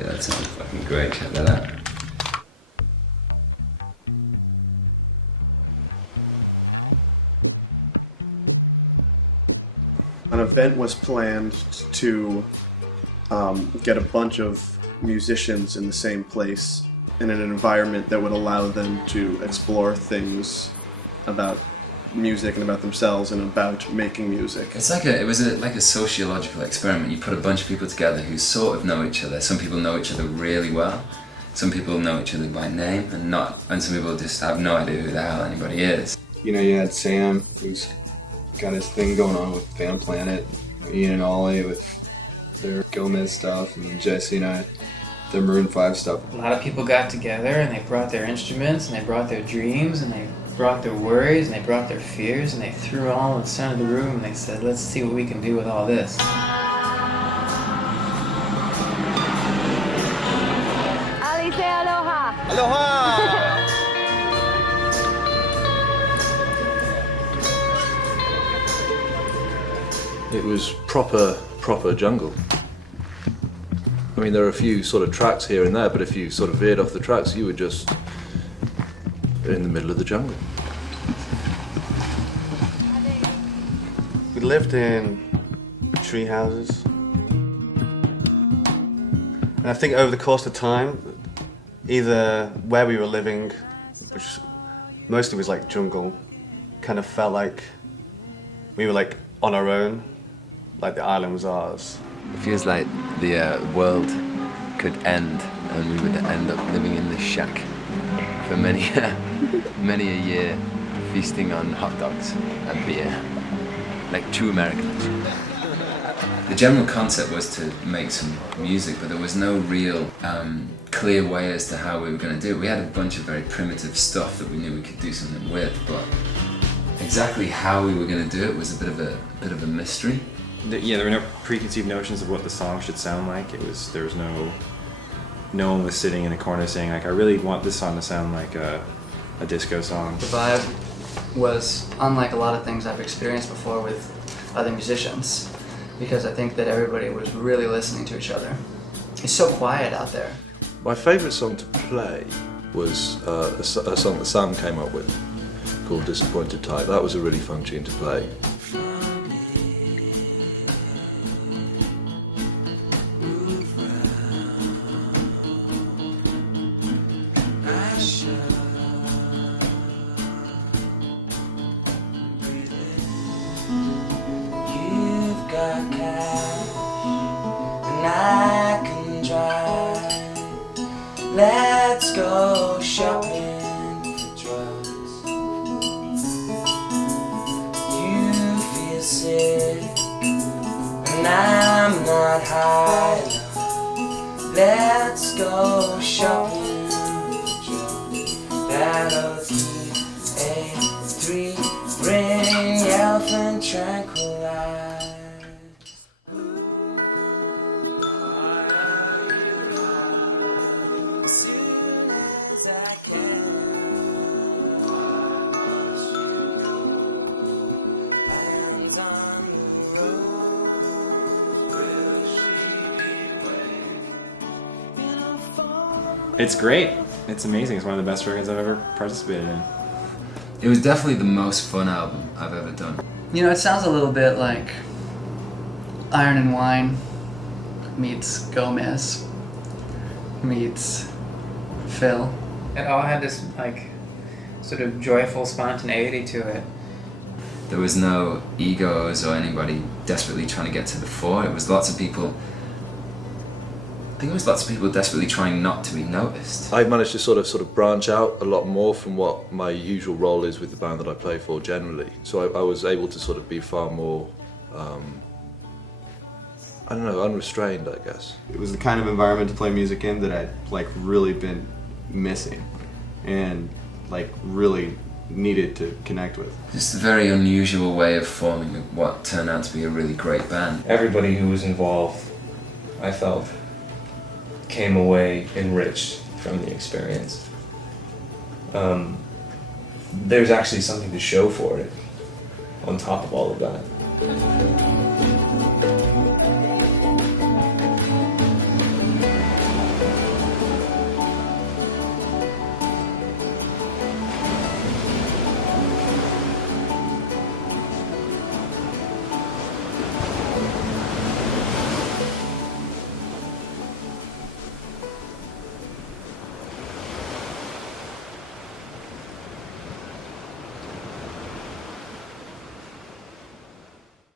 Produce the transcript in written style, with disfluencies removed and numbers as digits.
Yeah, that sounds fucking great. Check that out. An event was planned to get a bunch of musicians in the same place in an environment that would allow them to explore things about music and about themselves and about making music. It's like it was like a sociological experiment. You put a bunch of people together who sort of know each other. Some people know each other really well. Some people know each other by name and some people just have no idea who the hell anybody is. You know, you had Sam, who's got his thing going on with Fan Planet, Ian and Ollie with their Gomez stuff, and Jesse and I, their Maroon 5 stuff. A lot of people got together and they brought their instruments and they brought their dreams and they brought their worries and they brought their fears and they threw it all in the center of the room and they said, let's see what we can do with all this. Ali, say aloha! Aloha! It was proper jungle. I mean, there are a few sort of tracks here and there, but if you sort of veered off the tracks, you were just in the middle of the jungle. We lived in tree houses. And I think over the course of time, either where we were living, which mostly was like jungle, kind of felt like we were like on our own, like the island was ours. It feels like the world could end and we would end up living in this shack for many a year, feasting on hot dogs and beer, like true Americans. The general concept was to make some music, but there was no real clear way as to how we were going to do it. We had a bunch of very primitive stuff that we knew we could do something with, but exactly how we were going to do it was a bit of a mystery. Yeah, there were no preconceived notions of what the song should sound like. There was no one was sitting in a corner saying like, I really want this song to sound like a disco song. The vibe was unlike a lot of things I've experienced before with other musicians, because I think that everybody was really listening to each other. It's so quiet out there. My favourite song to play was a song that Sam came up with called Disappointed Type. That was a really fun tune to play. got cash and I can drive. Let's go shopping for drugs. You feel sick and I'm not high enough. Let's go shopping for drugs. That'll keep A3 bring elephant tranquilize. It's great. It's amazing. It's one of the best records I've ever participated in. It was definitely the most fun album I've ever done. You know, it sounds a little bit like Iron and Wine meets Gomez meets Phil. It all had this like sort of joyful spontaneity to it. There was no egos or anybody desperately trying to get to the fore. It was lots of people. I think it was lots of people desperately trying not to be noticed. I managed to sort of branch out a lot more from what my usual role is with the band that I play for generally. So I was able to sort of be far more, I don't know, unrestrained, I guess. It was the kind of environment to play music in that I'd like really been missing and like really needed to connect with. Just a very unusual way of forming what turned out to be a really great band. Everybody who was involved, I felt, came away enriched from the experience. There's actually something to show for it on top of all of that.